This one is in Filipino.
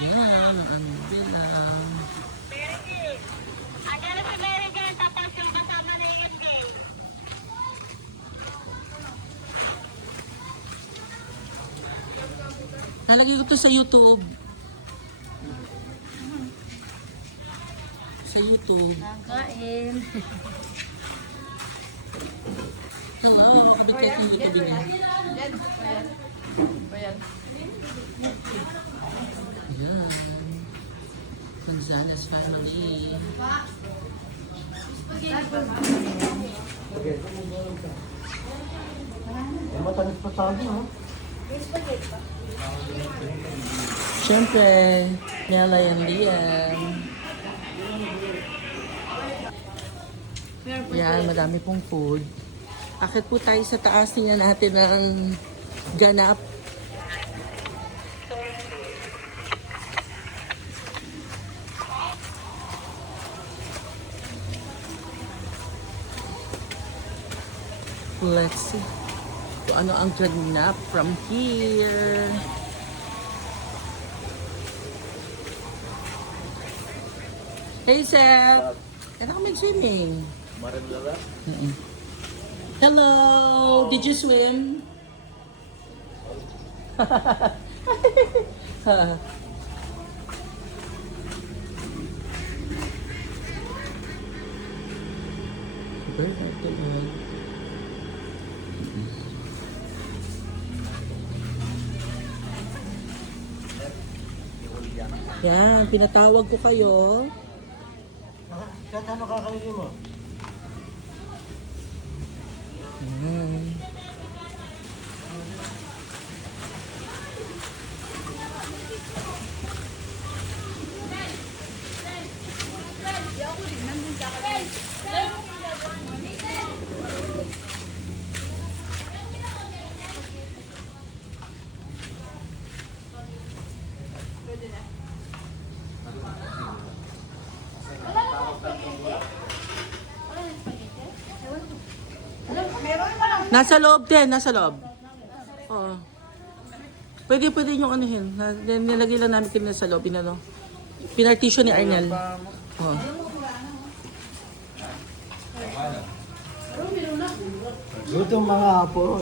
Yan, ang aming bilang. Andiyan na si Mary Jane, tapos yung kasama na yung gay. Nalagay ko to sa YouTube. Sa YouTube. Nakain. Hello, kabit kayo sa YouTube din. Bayan. Ayan. Gonzales family. Matalis pa sabi, ha? Siyempre, Nela and Liam. Yan, madami pong food. Akit po tayo sa taas, tingnan natin ang ganap. Let's see kung ano ang ganap from here. Hey, Seth! Kailan ka mag-swimming? Maramlala? Hello! Did you swim? Bird of the world. Yan, pinatawag ko kayo. Kahit ano kakainin mo? Yan. Nasa loob din, nasa loob. Oo. Pwede yung anuhin. Nilagay lang namin kanina sa loob, inano. Pinartition ni Arnel. Oo. Gutom mga apo.